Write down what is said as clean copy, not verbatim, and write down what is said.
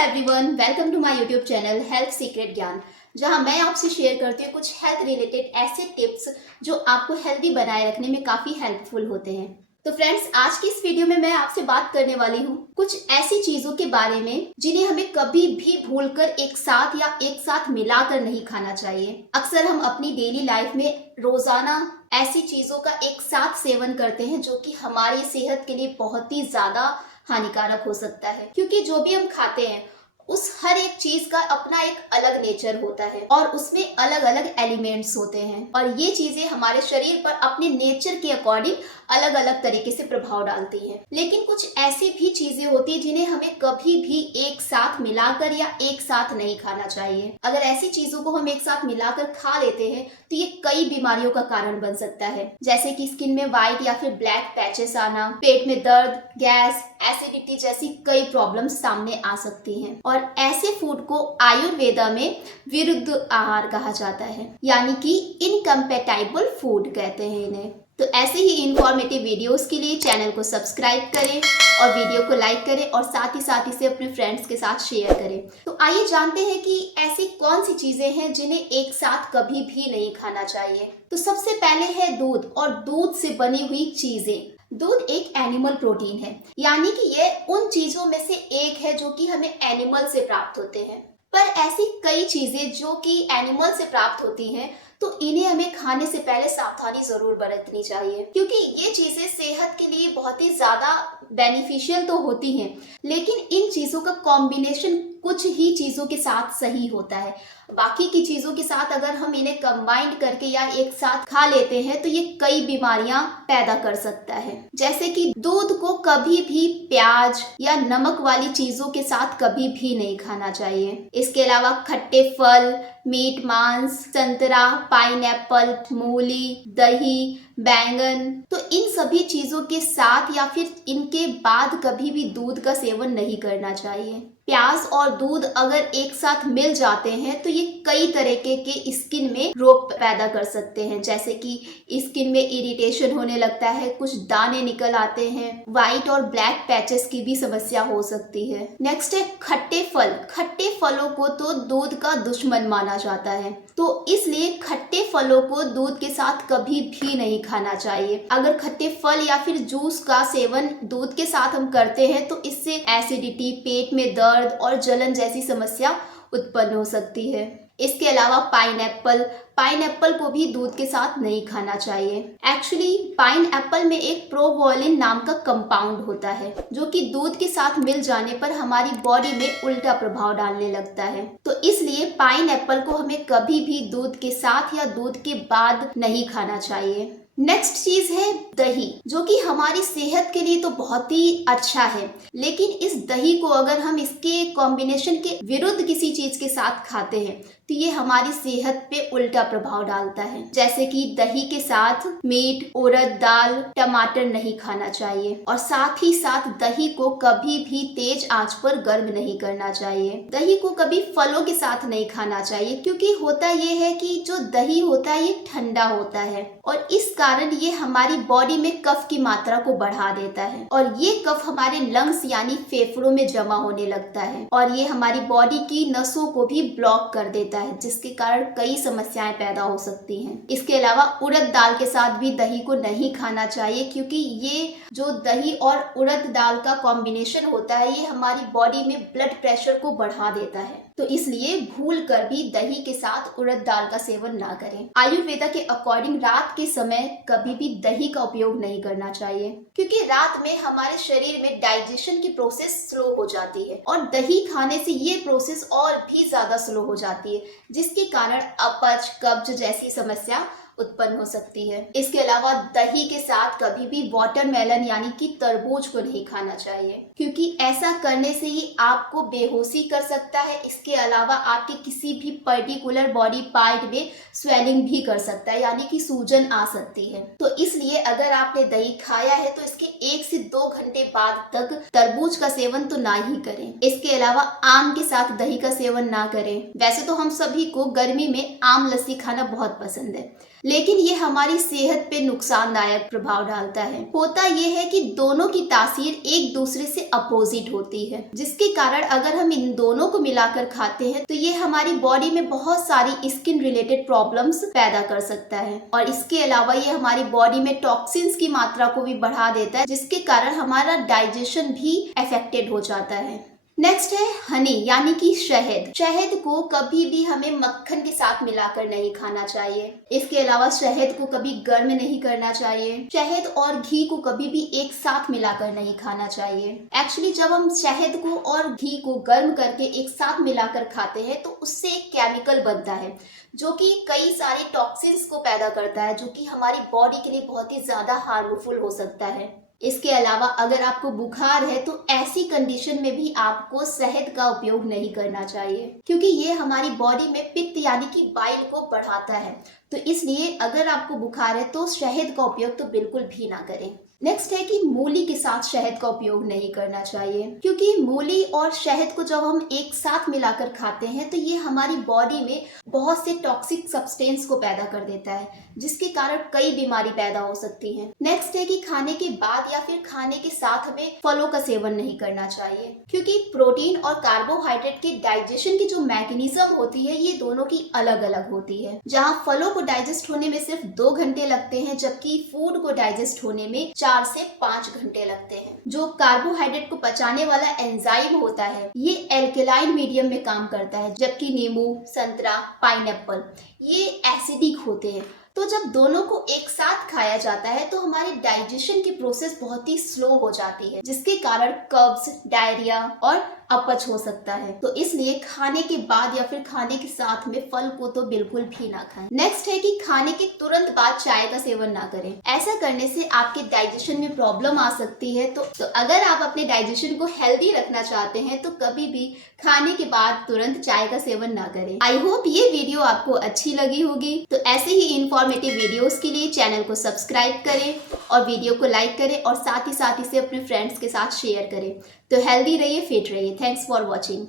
Everyone, welcome to my YouTube channel health secret Gyan, जहां मैं आपसे शेयर करती हूँ कुछ हेल्थ रिलेटेड ऐसे टिप्स जो आपको हेल्दी बनाए रखने में काफ़ी हेल्पफुल होते हैं। तो फ्रेंड्स, आज की इस वीडियो में मैं आपसे बात करने वाली हूँ कुछ ऐसी चीज़ों के बारे में जिन्हें हमें कभी भी भूलकर एक साथ मिलाकर नहीं खाना चाहिए। अक्सर हम अपनी डेली लाइफ में रोजाना ऐसी चीज़ों का एक साथ सेवन करते हैं जो कि हमारी सेहत के लिए बहुत ही ज़्यादा हानिकारक हो सकता है, क्योंकि जो भी हम खाते हैं उस हर एक चीज का अपना एक अलग नेचर होता है और उसमें अलग अलग एलिमेंट्स होते हैं और ये चीजें हमारे शरीर पर अपने नेचर के अकॉर्डिंग अलग अलग तरीके से प्रभाव डालती हैं। लेकिन कुछ ऐसी भी चीजें होती हैं जिन्हें हमें कभी भी एक साथ मिलाकर या एक साथ नहीं खाना चाहिए। अगर ऐसी चीजों को हम एक साथ मिलाकर खा लेते हैं तो ये कई बीमारियों का कारण बन सकता है, जैसे कि स्किन में व्हाइट या फिर ब्लैक पैचेस आना, पेट में दर्द, गैस, एसिडिटी जैसी कई प्रॉब्लम्स सामने आ सकती हैं। और ऐसे फूड को आयुर्वेदा में विरुद्ध आहार कहा जाता है, यानी कि इनकम्पेटाइबल फूड कहते हैं इन्हें। तो ऐसे ही इंफॉर्मेटिव वीडियोस के लिए चैनल को सब्सक्राइब करें और वीडियो को लाइक करें और साथ ही इसे अपने फ्रेंड्स के साथ शेयर करें। तो आइए जानते हैं कि ऐसी कौन सी चीजें हैं जिन्हें एक साथ कभी भी नहीं खाना चाहिए। तो सबसे पहले है दूध और दूध से बनी हुई चीजें। दूध एक एनिमल प्रोटीन है, यानी कि ये उन चीजों में से एक है जो कि हमें एनिमल से प्राप्त होते हैं। पर ऐसी कई चीजें जो कि एनिमल से प्राप्त होती हैं तो इन्हें हमें खाने से पहले सावधानी जरूर बरतनी चाहिए, क्योंकि ये चीजें सेहत के लिए बहुत ही ज्यादा बेनिफिशियल तो होती हैं, लेकिन इन चीजों का कॉम्बिनेशन कुछ ही चीजों के साथ सही होता है। बाकी की चीजों के साथ अगर हम इन्हें कंबाइंड करके या एक साथ खा लेते हैं तो ये कई बीमारियां पैदा कर सकता है। जैसे कि दूध को कभी भी प्याज या नमक वाली चीजों के साथ कभी भी नहीं खाना चाहिए। इसके अलावा खट्टे फल, मीट, मांस, संतरा, पाइनएप्पल, मूली, दही, बैंगन, तो इन सभी चीजों के साथ या फिर इनके बाद कभी भी दूध का सेवन नहीं करना चाहिए। प्याज और दूध अगर एक साथ मिल जाते हैं तो ये कई तरीके के स्किन में रोग पैदा कर सकते हैं, जैसे कि स्किन में इरिटेशन होने लगता है, कुछ दाने निकल आते हैं, व्हाइट और ब्लैक पैचेस की भी समस्या हो सकती है। नेक्स्ट है खट्टे फल। खट्टे फलों को तो दूध का दुश्मन माना जाता है, तो इसलिए खट्टे फलों को दूध के साथ कभी भी नहीं खाना चाहिए। अगर खट्टे फल या फिर जूस का सेवन दूध के साथ हम करते हैं तो इससे एसिडिटी, पेट में दर्द और जलन जैसी समस्या उत्पन्न हो सकती है। इसके अलावा पाइनएप्पल को भी दूध के साथ नहीं खाना चाहिए। एक्चुअली पाइनएप्पल में एक प्रोवोलिन नाम का कंपाउंड होता है जो कि दूध के साथ मिल जाने पर हमारी बॉडी में उल्टा प्रभाव डालने लगता है, तो इसलिए पाइनएप्पल को हमें कभी भी दूध के साथ या दूध के बाद नहीं खाना चाहिए। नेक्स्ट चीज है दही, जो कि हमारी सेहत के लिए तो बहुत ही अच्छा है, लेकिन इस दही को अगर हम इसके कॉम्बिनेशन के विरुद्ध किसी चीज के साथ खाते हैं तो ये हमारी सेहत पे उल्टा प्रभाव डालता है। जैसे कि दही के साथ मीट, उड़द दाल, टमाटर नहीं खाना चाहिए और साथ ही साथ दही को कभी भी तेज आंच पर गर्म नहीं करना चाहिए। दही को कभी फलों के साथ नहीं खाना चाहिए, क्योंकि होता ये है कि जो दही होता है ये ठंडा होता है और इस कारण ये हमारी बॉडी में कफ की मात्रा को बढ़ा देता है और ये कफ हमारे लंग्स यानी फेफड़ों में जमा होने लगता है और ये हमारी बॉडी की नसों को भी ब्लॉक कर देता है, जिसके कारण कई समस्याएं पैदा हो सकती हैं। इसके अलावा उड़द दाल के साथ भी दही को नहीं खाना चाहिए, क्योंकि ये जो दही और उड़द दाल का कॉम्बिनेशन होता है ये हमारी बॉडी में ब्लड प्रेशर को बढ़ा देता है, तो इसलिए भूल कर भी दही के साथ उड़द दाल का सेवन ना करें। आयुर्वेदा के अकॉर्डिंग रात के समय कभी भी दही का उपयोग नहीं करना चाहिए, क्योंकि रात में हमारे शरीर में डाइजेशन की प्रोसेस स्लो हो जाती है और दही खाने से ये प्रोसेस और भी ज्यादा स्लो हो जाती है, जिसके कारण अपच, कब्ज जैसी समस्या उत्पन्न हो सकती है। इसके अलावा दही के साथ कभी भी वाटरमेलन यानी कि तरबूज को नहीं खाना चाहिए, क्योंकि ऐसा करने से ये आपको बेहोशी कर सकता है। इसके अलावा आपके किसी भी पर्टिकुलर बॉडी पार्ट में स्वेलिंग भी कर सकता है, यानी कि सूजन आ सकती है। तो इसलिए अगर आपने दही खाया है तो इसके 1 से 2 घंटे बाद तक तरबूज का सेवन तो ना ही करें। इसके अलावा आम के साथ दही का सेवन ना करें। वैसे तो हम सभी को गर्मी में आम लस्सी खाना बहुत पसंद है, लेकिन ये हमारी सेहत पे नुकसानदायक प्रभाव डालता है। होता ये है कि दोनों की तासीर एक दूसरे से अपोजिट होती है, जिसके कारण अगर हम इन दोनों को मिलाकर खाते हैं तो ये हमारी बॉडी में बहुत सारी स्किन रिलेटेड प्रॉब्लम्स पैदा कर सकता है, और इसके अलावा ये हमारी बॉडी में टॉक्सिन्स की मात्रा को भी बढ़ा देता है, जिसके कारण हमारा डाइजेशन भी अफेक्टेड हो जाता है। नेक्स्ट है हनी यानी कि शहद। शहद को कभी भी हमें मक्खन के साथ मिलाकर नहीं खाना चाहिए। इसके अलावा शहद को कभी गर्म नहीं करना चाहिए। शहद और घी को कभी भी एक साथ मिलाकर नहीं खाना चाहिए। एक्चुअली जब हम शहद को और घी को गर्म करके एक साथ मिलाकर खाते हैं तो उससे एक केमिकल बनता है जो कि कई सारे टॉक्सिन्स को पैदा करता है, जो कि हमारी बॉडी के लिए बहुत ही ज्यादा हार्मफुल हो सकता है। इसके अलावा अगर आपको बुखार है तो ऐसी कंडीशन में भी आपको शहद का उपयोग नहीं करना चाहिए, क्योंकि ये हमारी बॉडी में पित्त यानी कि बाइल को बढ़ाता है। तो इसलिए अगर आपको बुखार है तो शहद का उपयोग तो बिल्कुल भी ना करें। नेक्स्ट है कि मूली के साथ शहद का उपयोग नहीं करना चाहिए, क्योंकि मूली और शहद को जब हम एक साथ मिलाकर खाते हैं तो ये हमारी बॉडी में बहुत से टॉक्सिक सब्सटेंस को पैदा कर देता है, जिसके कारण कई बीमारी पैदा हो सकती है। नेक्स्ट है कि खाने के बाद या फिर खाने के साथ हमें फलों का सेवन नहीं करना चाहिए, क्योंकि प्रोटीन और कार्बोहाइड्रेट के डाइजेशन की जो मैकेनिज्म होती है ये दोनों की अलग अलग होती है। जहाँ फलों को डाइजेस्ट होने में सिर्फ 2 घंटे लगते हैं, जबकि फूड को डाइजेस्ट होने में 4 से 5 घंटे लगते हैं। जो कार्बोहाइड्रेट को पचाने वाला एंजाइम होता है ये एल्केलाइन मीडियम में काम करता है, जबकि नींबू, संतरा, पाइनएप्पल ये एसिडिक होते हैं। तो जब दोनों को एक साथ खाया जाता है तो हमारे डाइजेशन की प्रोसेस बहुत ही स्लो हो जाती है, जिसके कारण कब्ज, डायरिया और अपच हो सकता है। तो इसलिए खाने के बाद या फिर खाने के साथ में फल को तो बिल्कुल भी ना खाएं। नेक्स्ट है कि खाने के तुरंत बाद चाय का सेवन ना करें। ऐसा करने से आपके डाइजेशन में प्रॉब्लम आ सकती है। तो अगर आप अपने डाइजेशन को हेल्दी रखना चाहते हैं तो कभी भी खाने के बाद तुरंत चाय का सेवन ना करें। आई होप ये वीडियो आपको अच्छी लगी होगी। तो ऐसे ही इंफॉर्मेटिव वीडियोस के लिए चैनल को सब्सक्राइब करें और वीडियो को लाइक करें, और साथ ही इसे अपने फ्रेंड्स के साथ शेयर करें। तो हेल्दी रहिए, फिट रहिए। Thanks for watching.